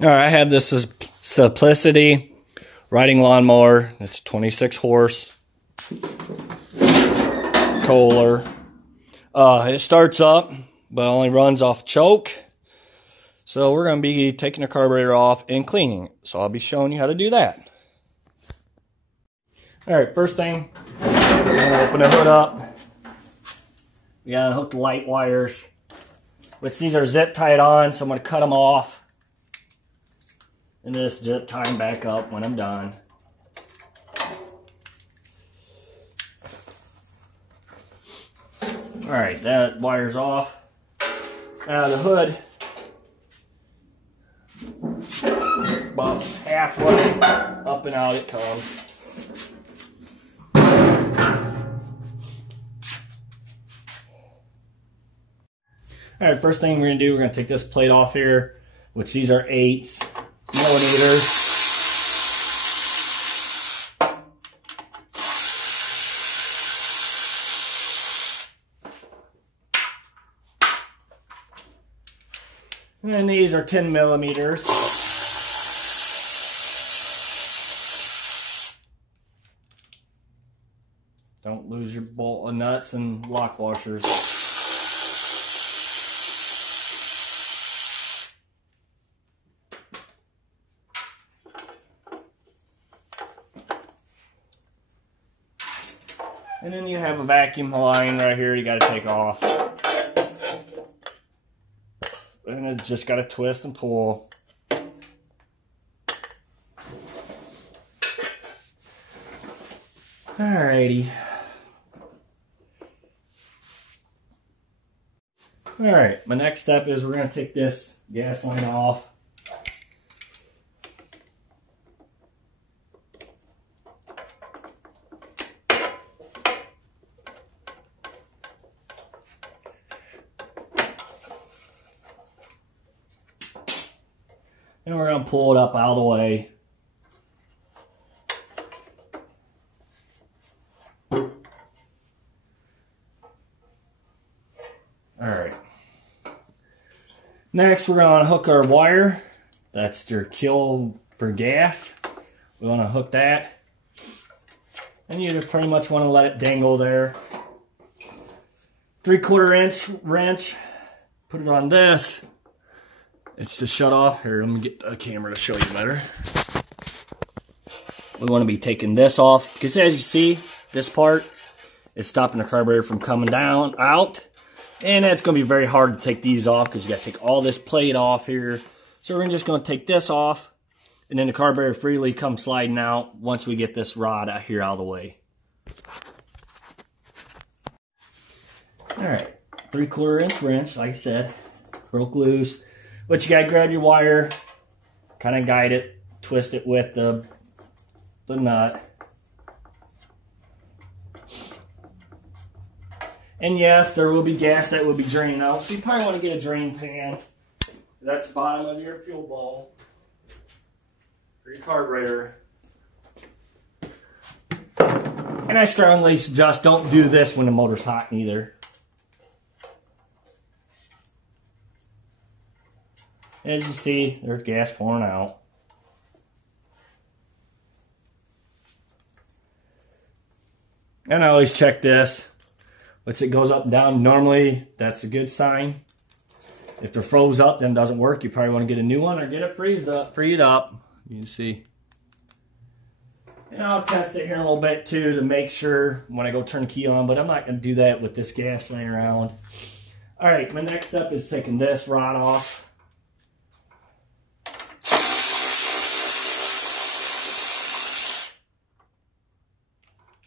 All right, I have this Simplicity riding lawnmower. It's 26 horse Kohler. It starts up, but only runs off choke. So we're going to be taking the carburetor off and cleaning it. So I'll be showing you how to do that. All right, first thing, we're going to open the hood up. We got to hook the light wires, which these are zip tied on, so I'm going to cut them off. And just zip tie them back up when I'm done. All right, that wire's off. Now the hood, about halfway up and out it comes. All right, first thing we're gonna do, we're gonna take this plate off here, which these are 8 millimeters. And these are 10 millimeters. Don't lose your bolt of nuts and lock washers. And then you have a vacuum line right here you got to take off. And it's just got to twist and pull. Alrighty. Alright, my next step is we're going to take this gas line off. And we're going to pull it up out of the way. Alright. Next we're going to hook our wire. That's your kill for gas. We want to hook that. And you just pretty much want to let it dangle there. 3/4 inch wrench. Put it on this. It's to shut off. Here, let me get the camera to show you better. We want to be taking this off because as you see, this part is stopping the carburetor from coming down out. And it's going to be very hard to take these off because you got to take all this plate off here. So we're just going to take this off and then the carburetor freely comes sliding out once we get this rod out here out of the way. All right, 3/4 inch wrench, like I said, broke loose. But you gotta grab your wire, kind of guide it, twist it with the nut. And yes, there will be gas that will be draining out, so you probably want to get a drain pan. That's the bottom of your fuel bowl for your carburetor. And I strongly suggest don't do this when the motor's hot either. As you see, there's gas pouring out. And I always check this. Once it goes up and down, normally that's a good sign. If they're froze up, then it doesn't work. You probably want to get a new one or get it freed up. You can see. And I'll test it here in a little bit too to make sure when I go turn the key on, but I'm not going to do that with this gas laying around. All right, my next step is taking this rod off.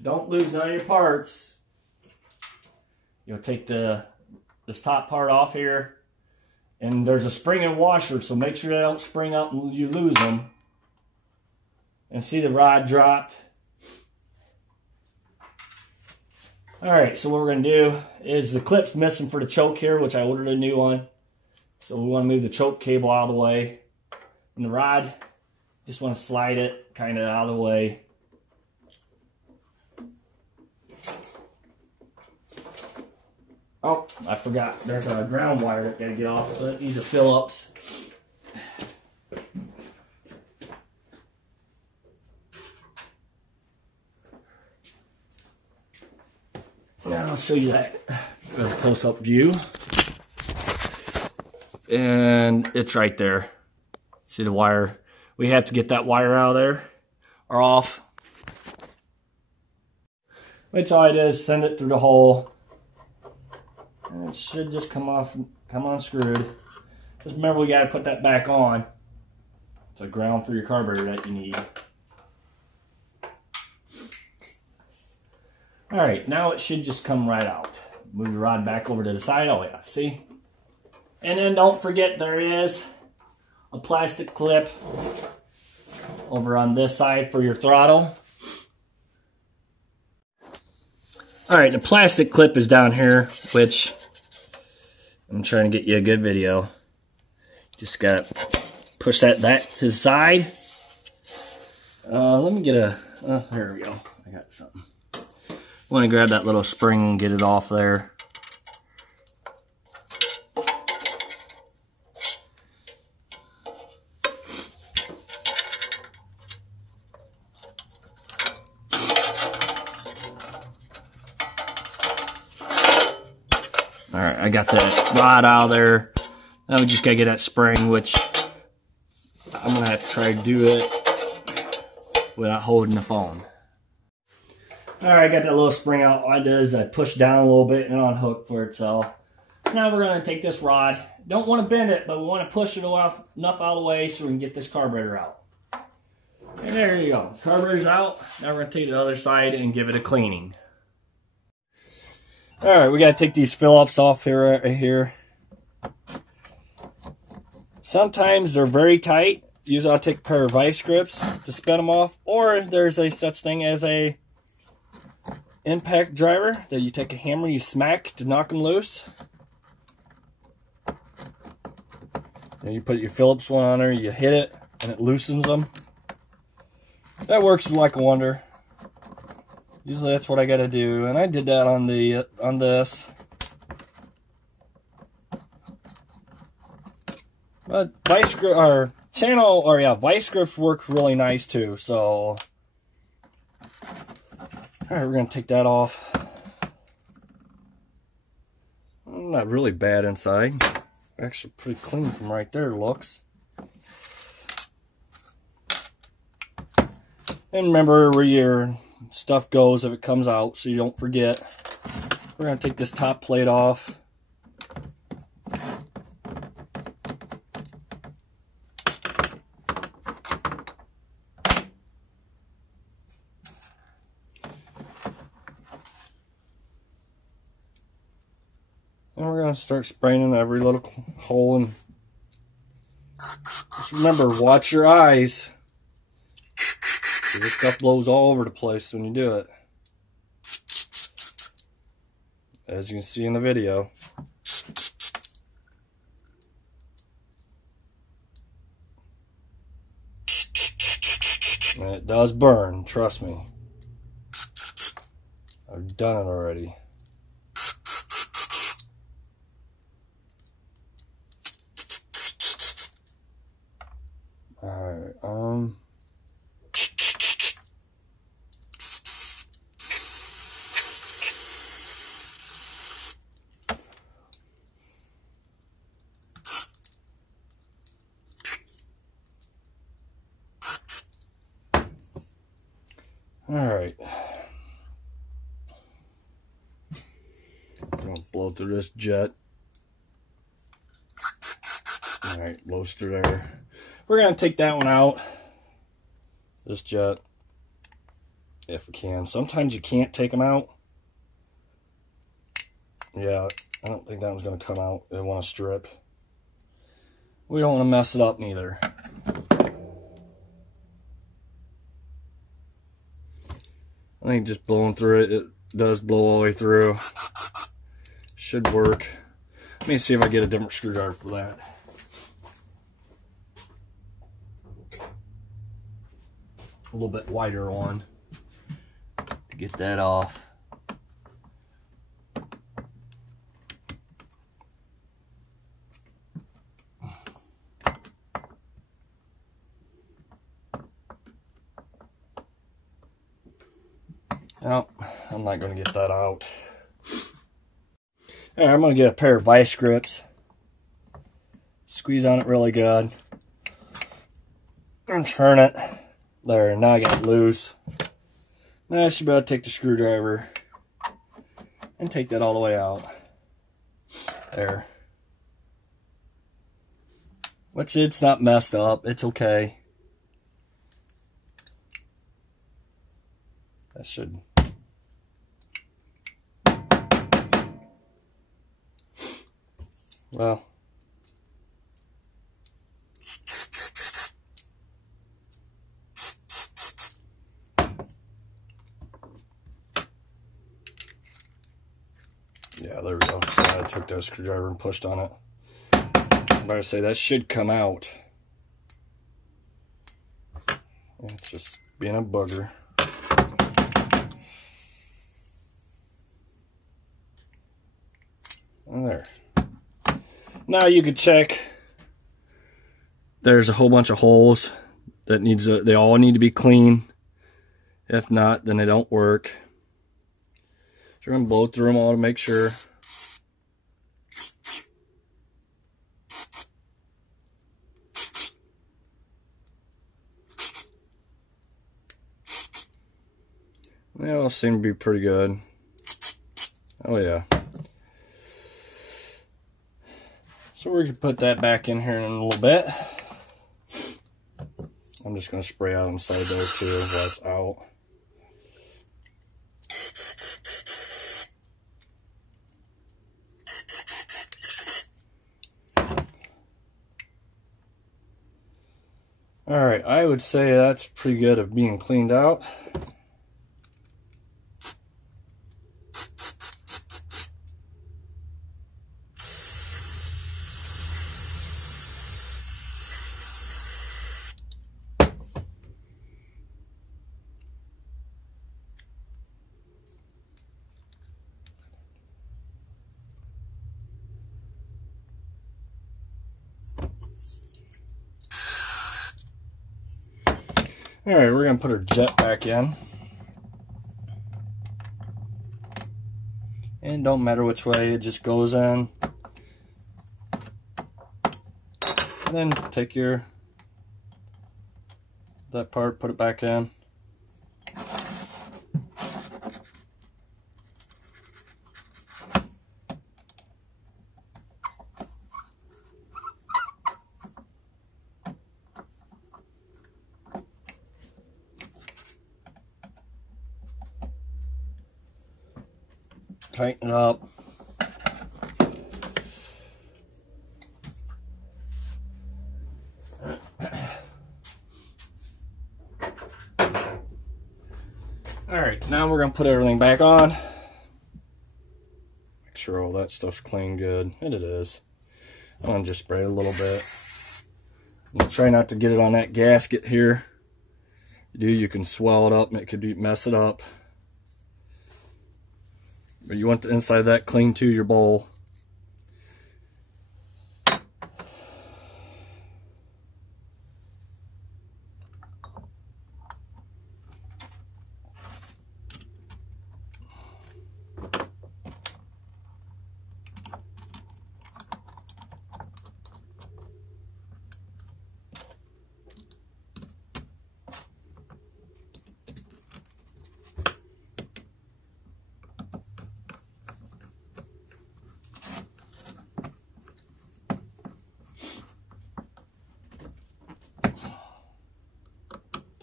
Don't lose none of your parts. You'll take this top part off here, and there's a spring and washer, so make sure they don't spring up and you lose them. And see the rod dropped. All right, so what we're gonna do is the clip's missing for the choke here, which I ordered a new one. So we want to move the choke cable out of the way, and the rod, just want to slide it kind of out of the way. Oh, I forgot. There's a ground wire that got to get off, so that needs a Phillips. Yeah, I'll show you that with a close-up view. And it's right there. See the wire? We have to get that wire out of there or off. Which all it is, send it through the hole. And it should just come off, come unscrewed. Just remember we gotta put that back on. It's a ground for your carburetor that you need. Alright, now it should just come right out. Move the rod back over to the side. Oh yeah, see? And then don't forget there is a plastic clip over on this side for your throttle. Alright, the plastic clip is down here, which I'm trying to get you a good video. Just gotta push that to the side. Let me get a, there we go. I got something. I want to grab that little spring and get it off there. Alright, I got that rod out of there. Now we just gotta get that spring, which I'm gonna have to try to do it without holding the phone. Alright, I got that little spring out. All I did is I pushed down a little bit and it unhooked for itself. Now we're gonna take this rod. Don't want to bend it, but we want to push it enough out of the way so we can get this carburetor out. And there you go. Carburetor's out. Now we're gonna take the other side and give it a cleaning. Alright, we gotta take these Phillips off here, right here. Sometimes they're very tight. Usually I'll take a pair of vice grips to spin them off. Or there's a such thing as a impact driver that you take a hammer, you smack to knock them loose. And you put your Phillips one on there, you hit it, and it loosens them. That works like a wonder. Usually that's what I gotta do, and I did that on this. But vice grip or vice grips work really nice too. So, all right, we're gonna take that off. Not really bad inside. Actually, pretty clean from right there. Looks. And remember where your stuff goes if it comes out, so you don't forget. We're going to take this top plate off. And we're going to start spraying in every little hole. And just remember, watch your eyes. This stuff blows all over the place when you do it, as you can see in the video. And it does burn, trust me. I've done it already. Alright, Alright. I'm going to blow through this jet. Alright, blows through there. We're going to take that one out. This jet. If we can. Sometimes you can't take them out. Yeah, I don't think that one's going to come out. They want to strip. We don't want to mess it up neither. I think just blowing through it, it does blow all the way through. Should work. Let me see if I get a different screwdriver for that. A little bit wider one to get that off. No, I'm not going to get that out. All right, I'm gonna get a pair of vice grips. Squeeze on it really good. And turn it. There, now I got it loose. Now I should be able to take the screwdriver and take that all the way out. There. Which it's not messed up. It's okay. That should. Well. Yeah, there we go. So I took that screwdriver and pushed on it. I'm about to say that should come out. It's just being a bugger. And there. Now you could check. There's a whole bunch of holes that they all need to be clean. If not, then they don't work. So we're gonna blow through them all to make sure. They all seem to be pretty good. Oh yeah. So we can put that back in here in a little bit. I'm just going to spray out inside there too while it's out. Alright, I would say that's pretty good of being cleaned out. Alright, we're going to put our jet back in. And don't matter which way, it just goes in. And then take that part, put it back in. Tighten it up. Alright, now we're going to put everything back on. Make sure all that stuff's clean good. And it is. I'm going to just spray it a little bit. And try not to get it on that gasket here. You can swell it up and it could mess it up. But you want the inside of that clean to your bowl.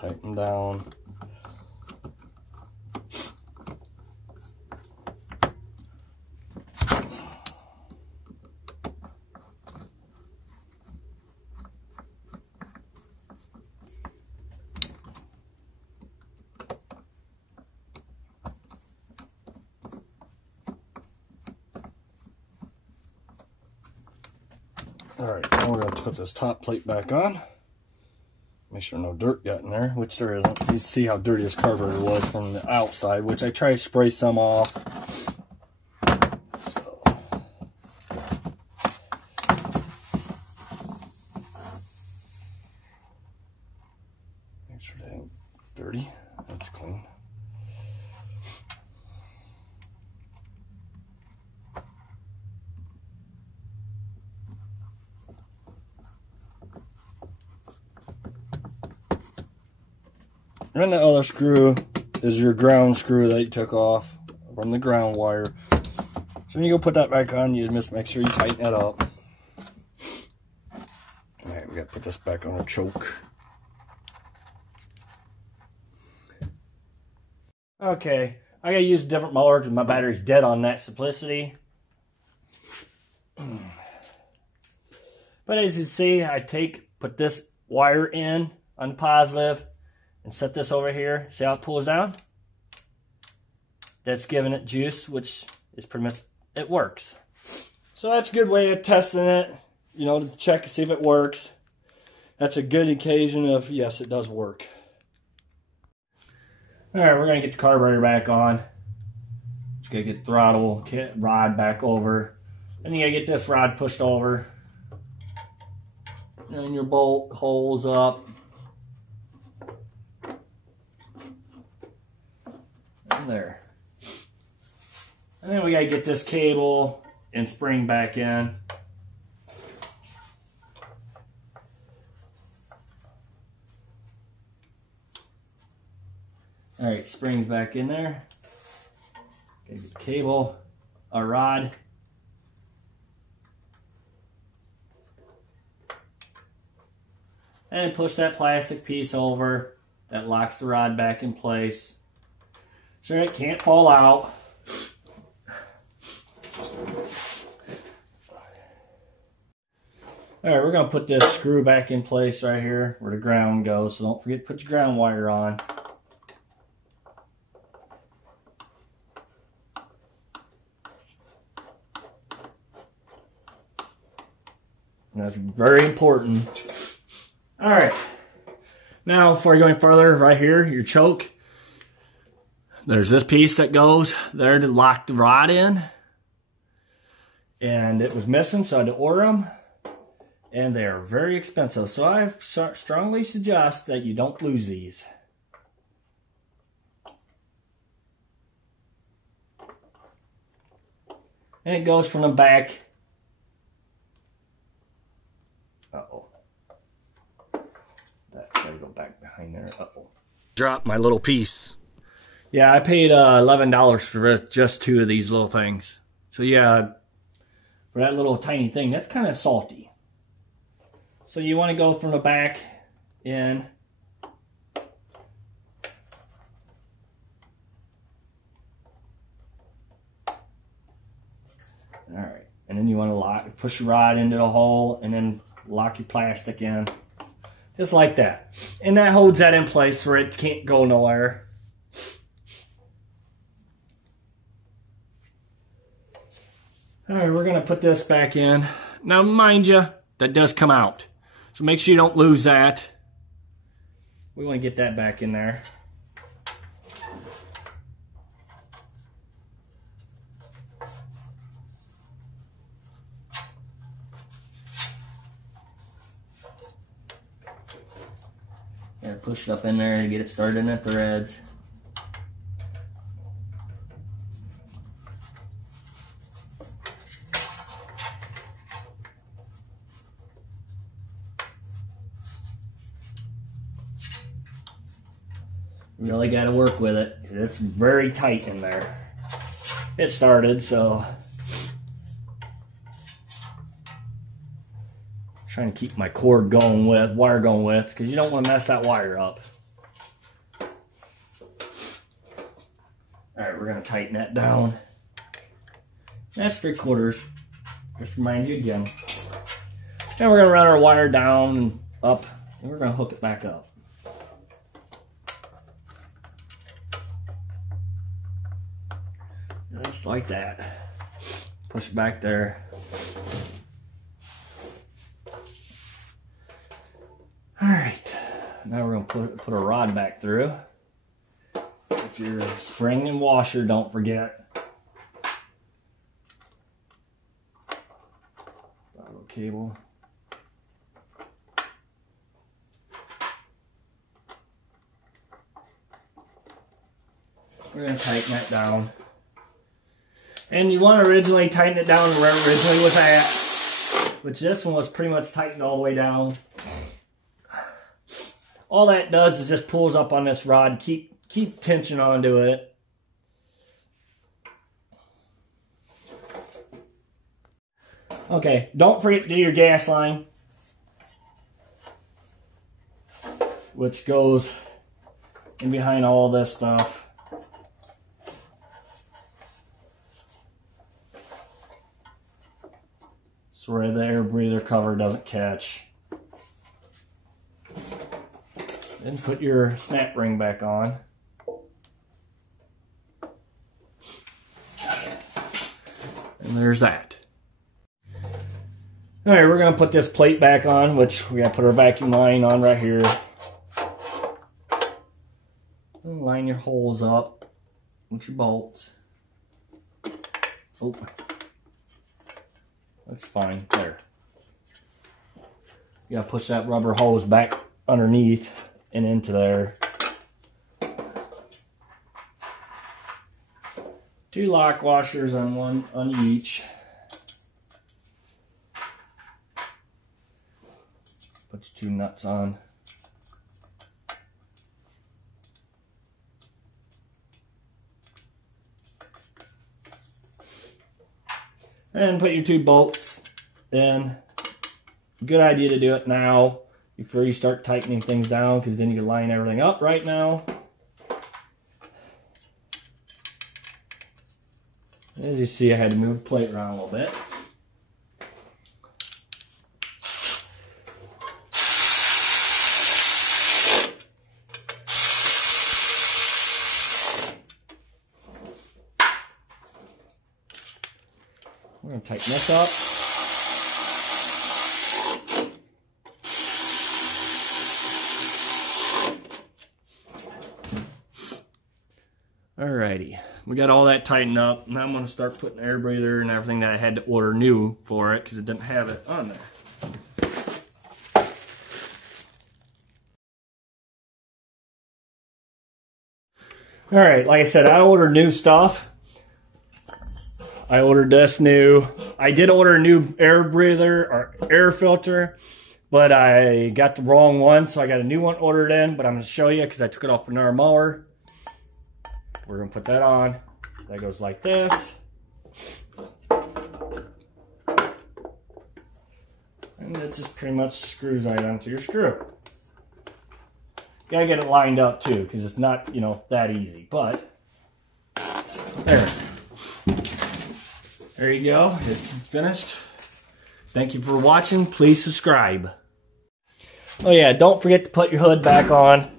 Tighten down. Alright, now we're going to put this top plate back on. Make sure no dirt got in there, which there isn't. You see how dirty this carburetor was from the outside, which I try to spray some off. So. Make sure that ain't dirty. That's clean. And the other screw is your ground screw that you took off from the ground wire. So when you go put that back on, you just make sure you tighten it up. Alright, we gotta put this back on our choke. Okay, I gotta use a different mower because my battery's dead on that Simplicity. But as you see, I put this wire in on the positive and set this over here. See how it pulls down? That's giving it juice, which is pretty much, it works. So that's a good way of testing it, you know, to check and see if it works. That's a good occasion of, yes, it does work. Alright, we're going to get the carburetor back on. Just going to get the throttle rod back over. Then you got to get this rod pushed over. And then your bolt holds up. And there. And then we got to get this cable and spring back in. Alright, springs back in there. Okay, get the cable, a rod. And push that plastic piece over. That locks the rod back in place. So it can't fall out. Alright, we're going to put this screw back in place right here where the ground goes. So don't forget to put your ground wire on. That's very important. Alright. Now, before you go any further, right here, your choke. There's this piece that goes there to lock the rod in. And it was missing, so I had to order them. And they are very expensive. So I strongly suggest that you don't lose these. And it goes from the back. Uh-oh. That gotta go back behind there. Uh-oh. Dropped my little piece. Yeah, I paid $11 for just 2 of these little things. So yeah, for that little tiny thing, that's kind of salty. So you want to go from the back in. Alright, and then you want to push your rod into the hole and then lock your plastic in. Just like that. And that holds that in place where it can't go nowhere. Alright, we're going to put this back in. Now mind you, that does come out. So make sure you don't lose that. We want to get that back in there. And push it up in there and get it started in the threads. You really got to work with it. It's very tight in there. It started, so trying to keep my cord going with, wire going with, because you don't want to mess that wire up. Alright, we're going to tighten that down. That's 3/4. Just to remind you again. Now we're going to run our wire down and up, and we're going to hook it back up. Just like that. Push it back there. Alright, now we're going to put a rod back through. With your spring and washer, don't forget. Throttle cable. We're going to tighten that down. And you want to originally tighten it down where it originally was at. Which this one was pretty much tightened all the way down. All that does is just pulls up on this rod. Keep tension onto it. Okay, don't forget to do your gas line, which goes in behind all this stuff. So where the air breather cover doesn't catch. Then put your snap ring back on. And there's that. Alright, we're going to put this plate back on, which we got to put our vacuum line on right here. And line your holes up with your bolts. Oh, that's fine. There. You got to push that rubber hose back underneath and into there. 2 lock washers on each. Put your 2 nuts on. And put your 2 bolts in. Good idea to do it now before you start tightening things down, because then you can line everything up right now. As you see, I had to move the plate around a little bit. We're going to tighten this up. Alrighty, we got all that tightened up. Now I'm going to start putting air breather and everything that I had to order new for it because it didn't have it on there. Alright, like I said, I ordered new stuff. I ordered this new. I did order a new air breather or air filter, but I got the wrong one, so I got a new one ordered in, but I'm going to show you because I took it off another mower. We're going to put that on. That goes like this. And it just pretty much screws right onto your screw. Gotta get it lined up too, because it's not, you know, that easy. But, there. There you go. It's finished. Thank you for watching. Please subscribe. Oh yeah, don't forget to put your hood back on.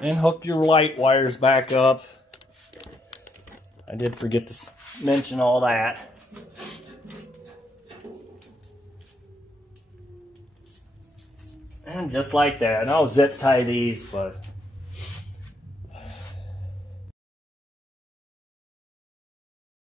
And hook your light wires back up. I did forget to mention all that. And just like that. And I'll zip tie these, but